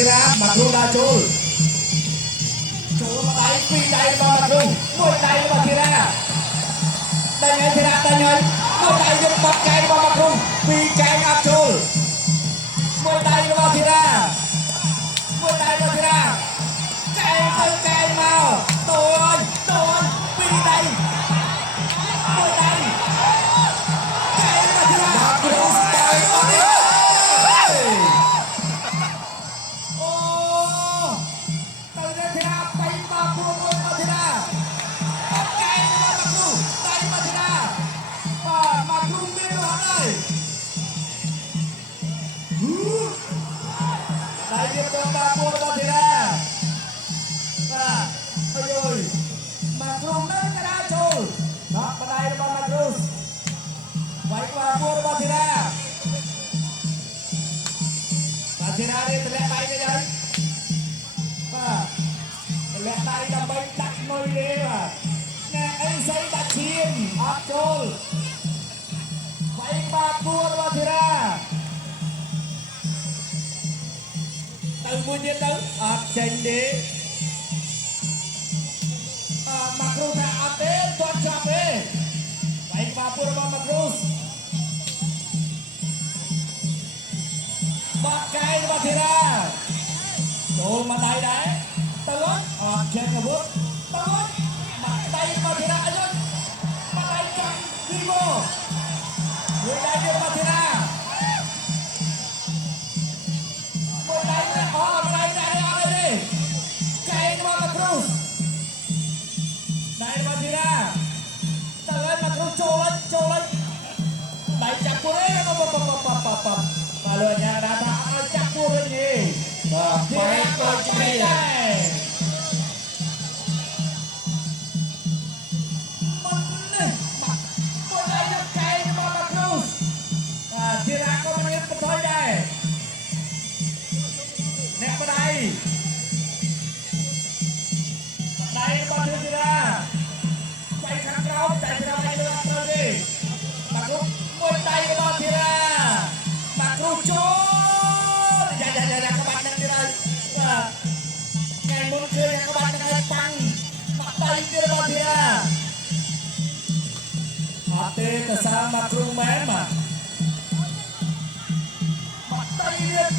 ធីរ៉ាមកគ្រូដើរចូលដៃពីរដៃរបស់មកគ្រូមួយដៃរបស់ធីរ៉ាដៃហើយធីរ៉ាដៃហើយមួយដៃយកបាត់កែរបស់មកគ្រូពីរកែអត់ចូលមួយដៃរបស់ធីរ៉ាមួយដៃរបស់ធីរ៉ាកែទៅកែមកដូនពីរដៃមួយដៃកែរបស់ធីរ៉ាមកគ្រូស្ដាយអត់ទេអូទៅទេធីរ៉ាបៃមកព្រួយរបស់ធីរ៉ាបាត់កែរបស់មកគ្រូដៃរបស់ធីរ៉ាបាទមកគ្រូមានរត់ហើយដៃទៀតទៅបាពួររបស់ធីរ៉ាបាទអើយមកគ្រូនៅកណ្ដាលចូលបាទបដៃរបស់មកគ្រូវាយបាពួររបស់ធីរ៉ាបាទធីរ៉ានេះទម្លាក់ដៃទៅហើយបាទទម្លាក់ដៃដើម្បីដាក់នុយទេបាទណែអីស្អីដាក់ឈាមអត់ចូលវាយបាពួររបស់ធីរ៉ាទៅមួយទៀតទៅអត់ចេញទេមកគ្រូថាអត់ទេទាត់ចាប់ទេវាយបាពួររបស់មកគ្រូបាត់កែរបស់ធីរ៉ាចូលមកដៃដែរទៅអត់ចេញអាវុធទៅមកដៃរបស់ធីរ៉ាអត់មកដៃចាំពីមកមួយដៃរបស់ធីរ៉ាមួយដៃនេះអត់ដៃដែរអត់ទេកែរបស់មកគ្រូដៃរបស់ធីរ៉ាទៅមកគ្រូចូលដៃចាប់ពួរទេបាទលោកញ៉ាថាឲ្យចាប់ពួរវិញទេបាទបែកទៅជាដែរមកនេះមកមួយដៃយកកែរបស់មកគ្រូបាទធីរ៉ាក៏មានបន្ថយដែរអ្នកបដៃរបស់ធីរ៉ាបែកខាងក្រោមតែធីរ៉ាបែកលើអត់ត្រូវទេមកគ្រូមួយដៃរបស់ធីរ៉ាមកគ្រូចូលយ៉ាក្បាច់នឹងទៀតហើយបាទថ្ងៃមុនឃើញក្បាច់នឹងហើយប៉ាំងមកដៃទៀតរបស់ធីរ៉ាអត់ទេទៅសាមកគ្រូមែនបាទមកដៃទៀត